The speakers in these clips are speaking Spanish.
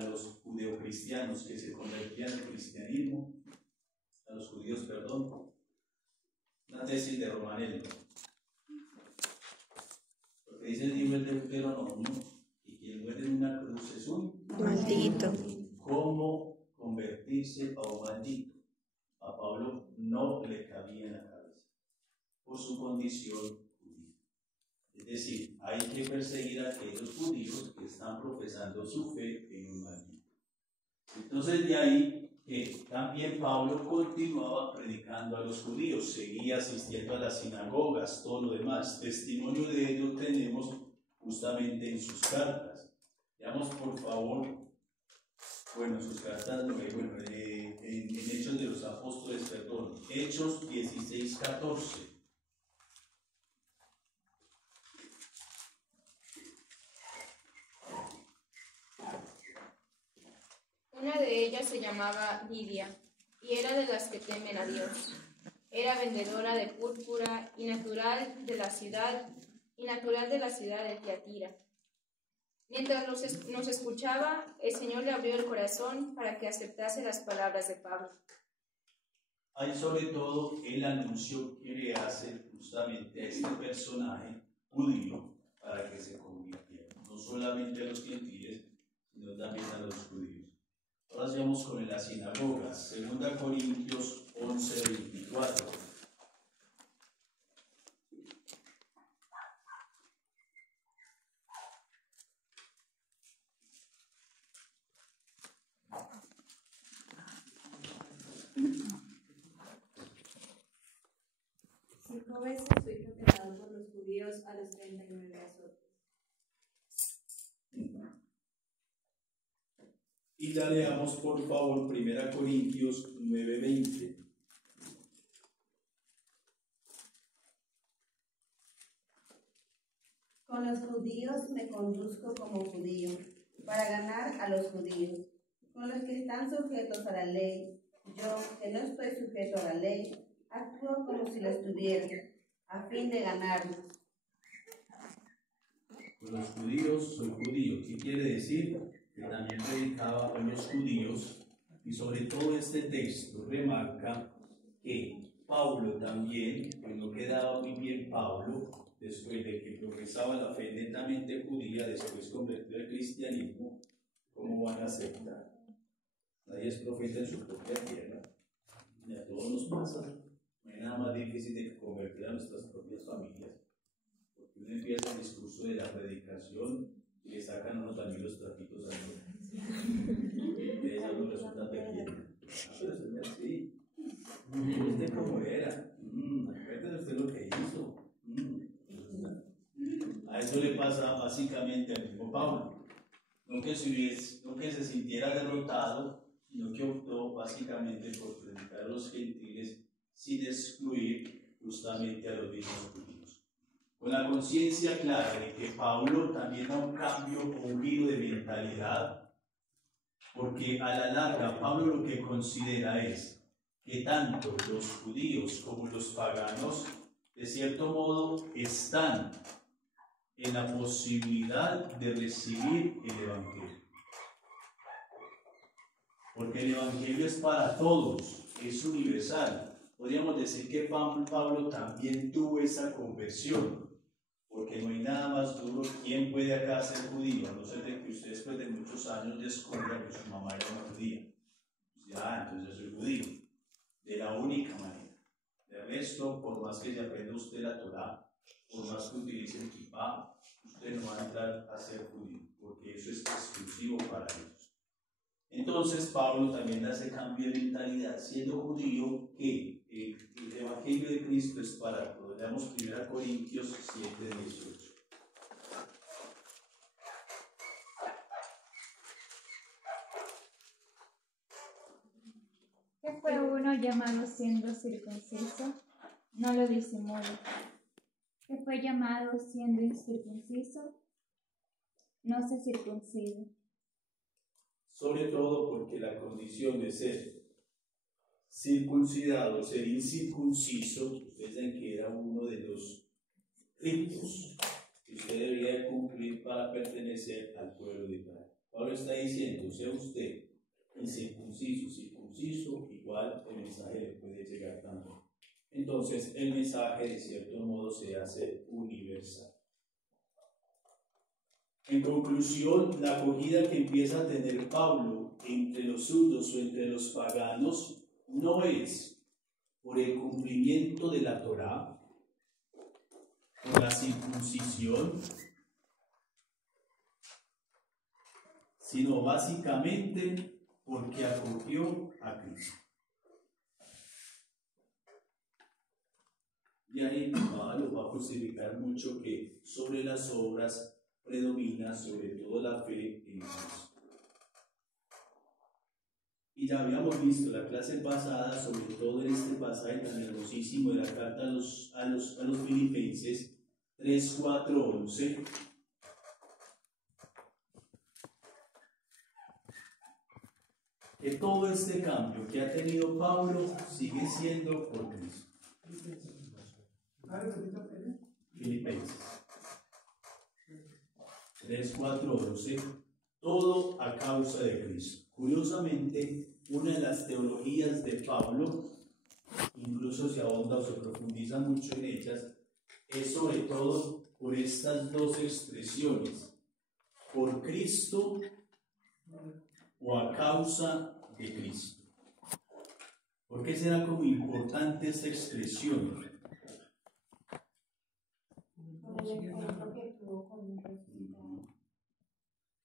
a los judeocristianos que se convertían al cristianismo, a los judíos, perdón, una tesis de Romanello. Porque dice el libro de Deuteronomio, y quien muere en una cruz es un maldito. ¿Cómo convertirse a un maldito? A Pablo no le cabía en la cabeza, por su condición judía. Es decir, hay que perseguir a aquellos judíos que están profesando su fe en un maldito. Entonces de ahí que también Pablo continuaba predicando a los judíos, seguía asistiendo a las sinagogas, todo lo demás. Testimonio de ello tenemos justamente en sus cartas. Veamos por favor, sus cartas, en Hechos de los Apóstoles, perdón, Hechos 16:14. Una de ellas se llamaba Lidia, y era de las que temen a Dios. Era vendedora de púrpura y natural de la ciudad de Tiatira. Mientras nos escuchaba, el Señor le abrió el corazón para que aceptase las palabras de Pablo. Hay sobre todo el anuncio que le hace justamente a este personaje judío para que se convirtiera, no solamente a los gentiles, sino también a los judíos. Ahora vamos con las sinagogas, 2 Corintios 11:24. Si jóvenes fui proclamado por los judíos a los 39 azotes. Y ya leamos por favor 1 Corintios 9:20. Con los judíos me conduzco como judío, para ganar a los judíos. Con los que están sujetos a la ley, yo, que no estoy sujeto a la ley, actúo como si lo estuviera, a fin de ganarlos. Con los judíos soy judío. ¿Qué quiere decir? Que también predicaba a los judíos, y sobre todo este texto remarca que Pablo también, pues no quedaba muy bien Pablo, después de que profesaba la fe netamente judía, después convirtió al cristianismo. ¿Cómo van a aceptar? Nadie es profeta en su propia tierra, y a todos nos pasa. No hay nada más difícil de convertir a nuestras propias familias, porque uno empieza el discurso de la predicación y le sacan a uno también los trapitos al otro. De eso no resulta pequeño. Pero eso es así. ¿Usted cómo era? Acuérdese usted lo que hizo. A eso le pasa básicamente al mismo Pablo. No que se sintiera derrotado, sino que optó básicamente por predicar a los gentiles sin excluir justamente a los mismos judíos. Con la conciencia clara de que Pablo también da un cambio o un giro de mentalidad, porque a la larga Pablo lo que considera es que tanto los judíos como los paganos, de cierto modo, están en la posibilidad de recibir el Evangelio. Porque el Evangelio es para todos, es universal. Podríamos decir que Pablo también tuvo esa conversión, porque no hay nada más duro. ¿Quién puede acá ser judío? A no ser de que usted después de muchos años descubra que su mamá era una judía. Entonces soy judío. De la única manera. De resto, por más que se aprenda usted la Torá, por más que utilice el kippah, usted no va a entrar a ser judío, porque eso es exclusivo para ellos. Entonces Pablo también hace cambio de mentalidad, siendo judío, que el Evangelio de Cristo es para todos. Leamos 1 Corintios 7:18. ¿Qué fue uno llamado siendo circunciso? No lo disimule. ¿Qué fue llamado siendo incircunciso? No se circuncide. Sobre todo porque la condición de ser circuncidado, ser incircunciso, ustedes saben que era uno de los ritos que usted debía cumplir para pertenecer al pueblo de Israel. Pablo está diciendo, sea usted incircunciso, circunciso, igual el mensaje le puede llegar tanto. Entonces el mensaje de cierto modo se hace universal. En conclusión, la acogida que empieza a tener Pablo entre los judíos o entre los paganos no es por el cumplimiento de la Torá, por la circuncisión, sino básicamente porque acogió a Cristo. Y ahí Pablo va a justificar mucho que sobre las obras predomina sobre todo la fe en Dios. Y ya habíamos visto la clase pasada, sobre todo en este pasaje tan hermosísimo de la carta a los Filipenses 3, 4, 11. Que todo este cambio que ha tenido Pablo sigue siendo por Cristo. Filipenses 3, 4, 11. Todo a causa de Cristo. Curiosamente, una de las teologías de Pablo, incluso se ahonda o se profundiza mucho en ellas, es sobre todo por estas dos expresiones: por Cristo o a causa de Cristo. ¿Por qué será como importante esta expresión?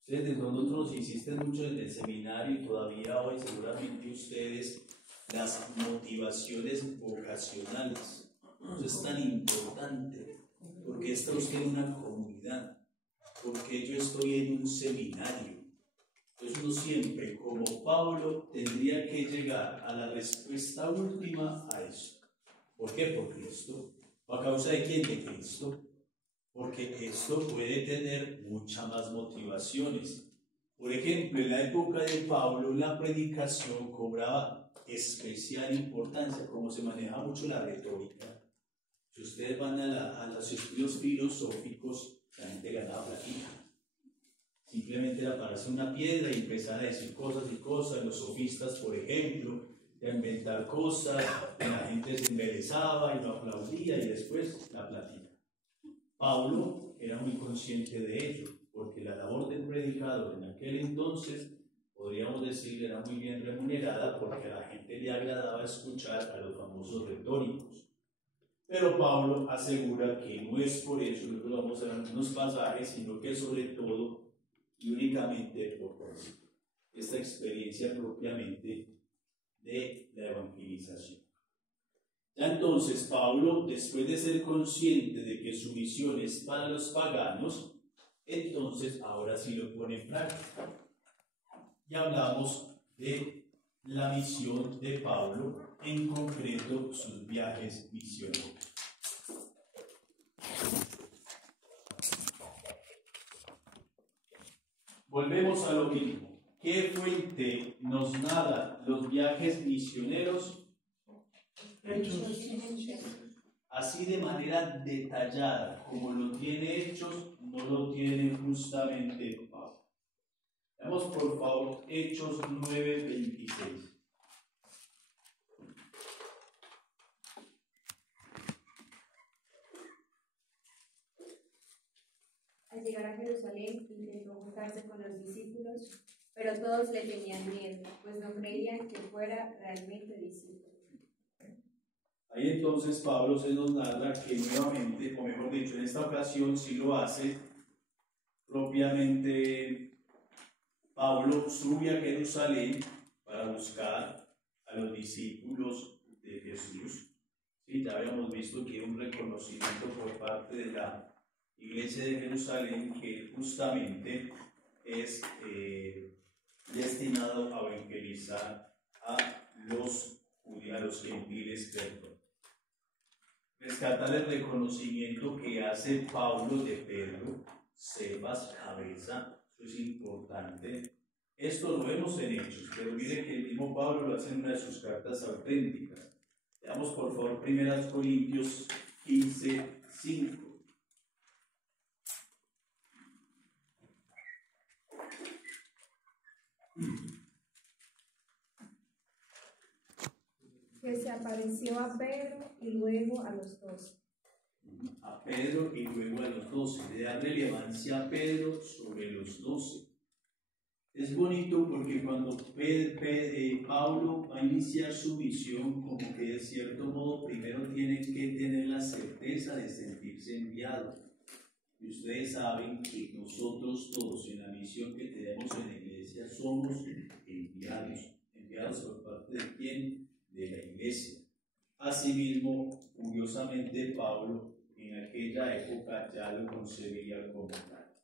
Ustedes, nosotros insisten mucho en el seminario y todavía hoy seguramente ustedes, las motivaciones vocacionales. Eso es tan importante, porque esto tiene una comunidad, porque yo estoy en un seminario. Entonces uno siempre, como Pablo, tendría que llegar a la respuesta última a eso. ¿Por qué? Por Cristo. ¿A causa de quién? De Cristo. Porque esto puede tener muchas más motivaciones. Por ejemplo, en la época de Pablo, la predicación cobraba especial importancia, como se maneja mucho la retórica. Si ustedes van a los estudios filosóficos, la gente ganaba platita. Simplemente era pararse una piedra y empezar a decir cosas y cosas. Los sofistas, por ejemplo, a inventar cosas, la gente se embelesaba y lo aplaudía y después la platita. Pablo era muy consciente de ello, porque la labor del predicador en aquel entonces, podríamos decir, era muy bien remunerada, porque a la gente le agradaba escuchar a los famosos retóricos. Pero Pablo asegura que no es por eso, luego vamos a ver algunos pasajes, sino que sobre todo y únicamente por esta experiencia propiamente de la evangelización. Ya entonces Pablo, después de ser consciente de que su misión es para los paganos, entonces ahora sí lo pone en práctica. Y hablamos de la misión de Pablo, en concreto sus viajes misioneros. Volvemos a lo mismo. ¿Qué fuente nos narra los viajes misioneros? Hechos. Así de manera detallada, como lo tiene Hechos, no lo tiene justamente Pablo. Veamos por favor Hechos 9:26. Al llegar a Jerusalén, intentó juntarse con los discípulos, pero todos le tenían miedo, pues no creían que fuera realmente discípulo. Ahí entonces Pablo se nos narra que nuevamente, o mejor dicho, en esta ocasión sí lo hace propiamente. Pablo sube a Jerusalén para buscar a los discípulos de Jesús. Sí, ya habíamos visto que hay un reconocimiento por parte de la Iglesia de Jerusalén que justamente es destinado a evangelizar a los judíos, a los gentiles, rescatar el reconocimiento que hace Pablo de Pedro, Cefas, cabeza. Eso es importante. Esto lo vemos en Hechos, pero mire que el mismo Pablo lo hace en una de sus cartas auténticas. Veamos por favor 1 Corintios 15:5. Que se apareció a Pedro y luego a los 12. A Pedro y luego a los 12. Le da relevancia a Pedro sobre los 12. Es bonito porque cuando Pablo va a iniciar su misión, como que de cierto modo primero tiene que tener la certeza de sentirse enviado. Y ustedes saben que nosotros todos en la misión que tenemos en la iglesia somos enviados. ¿Enviados por parte de quién? De la iglesia. Asimismo, curiosamente, Pablo en aquella época ya lo concebía como tal.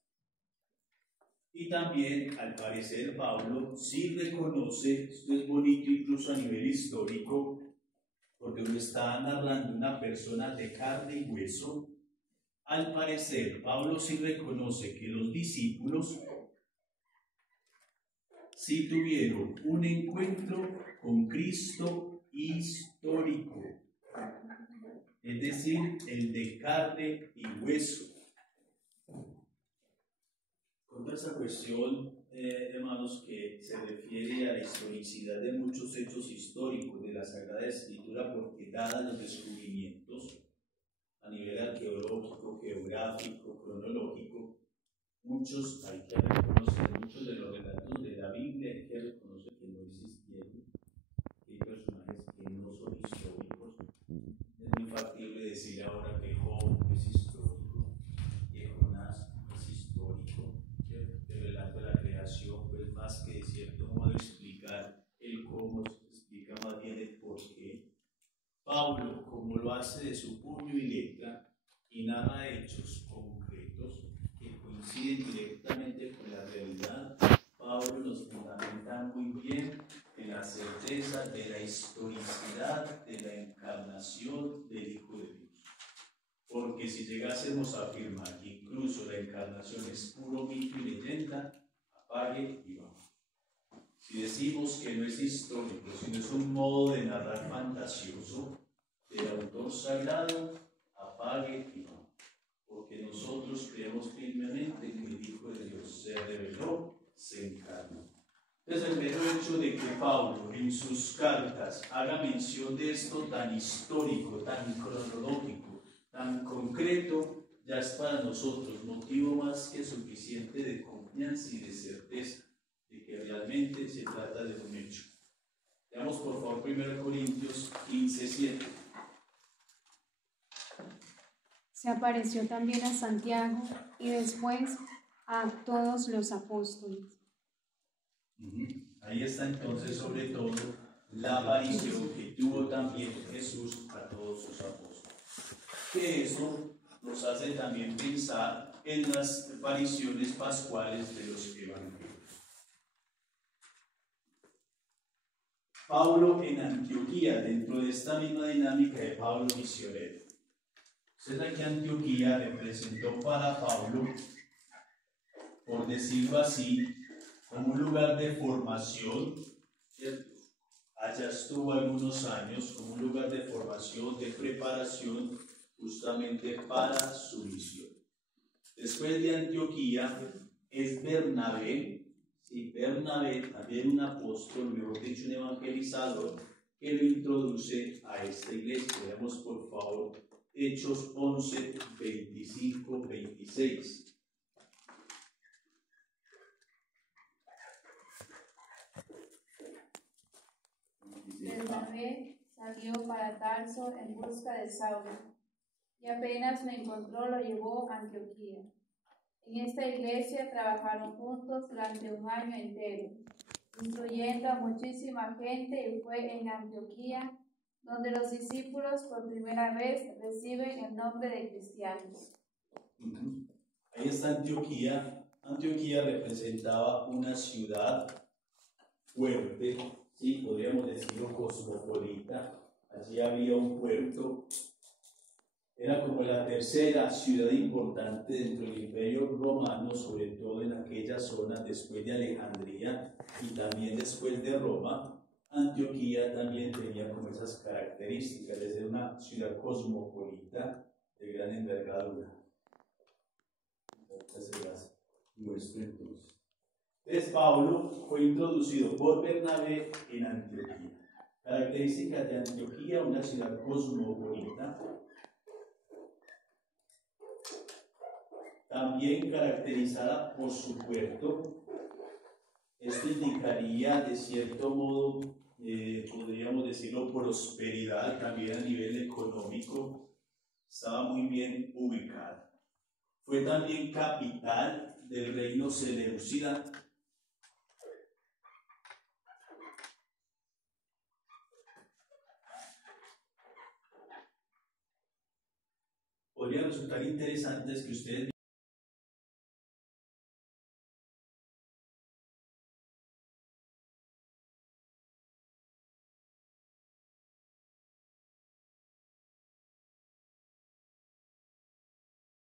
Y también, al parecer, Pablo sí reconoce, esto es bonito incluso a nivel histórico, porque lo está narrando una persona de carne y hueso. Al parecer, Pablo sí reconoce que los discípulos sí tuvieron un encuentro con Cristo histórico, es decir, el de carne y hueso. Con esa cuestión, hermanos, que se refiere a la historicidad de muchos hechos históricos de la Sagrada Escritura, porque dadas los descubrimientos a nivel arqueológico, geográfico, cronológico, hay que reconocer muchos de los relatos de la Biblia, hay que reconocer que no existieron, que hay personajes que no son históricos. Es muy factible decir ahora que Job es histórico, que Jonás es histórico, que el relato de la creación, pues más que de cierto modo explicar el cómo, explica más bien el por qué. Pablo, como lo hace de su puño y letra, y narra hechos concretos que coinciden directamente con la realidad, Pablo nos fundamenta muy bien en la certeza de la historicidad de la encarnación del Hijo de Dios. Porque si llegásemos a afirmar que incluso la encarnación es puro mito y leyenda, apague y vamos. Si decimos que no es histórico, sino es un modo de narrar fantasioso del autor sagrado, apague y vamos. Porque nosotros creemos firmemente que el Hijo de Dios se reveló, se encarnó. Entonces el mero hecho de que Pablo en sus cartas haga mención de esto tan histórico, tan cronológico, tan concreto, ya es para nosotros motivo más que suficiente de confianza y de certeza de que realmente se trata de un hecho. Veamos por favor 1 Corintios 15:7. Se apareció también a Santiago y después a todos los apóstoles. Ahí está entonces sobre todo la aparición que tuvo también Jesús a todos sus apóstoles. Que eso nos hace también pensar en las apariciones pascuales de los evangelios. Pablo en Antioquía, dentro de esta misma dinámica de Pablo misionero. Será que Antioquía representó para Pablo, por decirlo así, como un lugar de formación, ¿cierto? Allá estuvo algunos años como un lugar de formación, de preparación, justamente para su misión. Después de Antioquía es Bernabé, sí, Bernabé, también un apóstol, mejor dicho, un evangelizador, que lo introduce a esta iglesia. Veamos por favor Hechos 11, 25, 26. Bernabé salió para Tarso en busca de Saulo, y apenas lo encontró lo llevó a Antioquía. En esta iglesia trabajaron juntos durante un año entero, instruyendo a muchísima gente, y fue en Antioquía donde los discípulos por primera vez reciben el nombre de cristianos. Ahí está Antioquía. Antioquía representaba una ciudad fuerte, sí, podríamos decirlo cosmopolita. Allí había un puerto. Era como la tercera ciudad importante dentro del Imperio Romano, sobre todo en aquella zona después de Alejandría y también después de Roma. Antioquía también tenía como esas características de ser una ciudad cosmopolita de gran envergadura. Esta se las muestro entonces. Entonces Pablo fue introducido por Bernabé en Antioquía. Características de Antioquía, una ciudad cosmopolita. También caracterizada por su puerto. Esto indicaría de cierto modo, podríamos decirlo, prosperidad también a nivel económico. Estaba muy bien ubicada. Fue también capital del reino seleucida. Podría resultar interesante que ustedes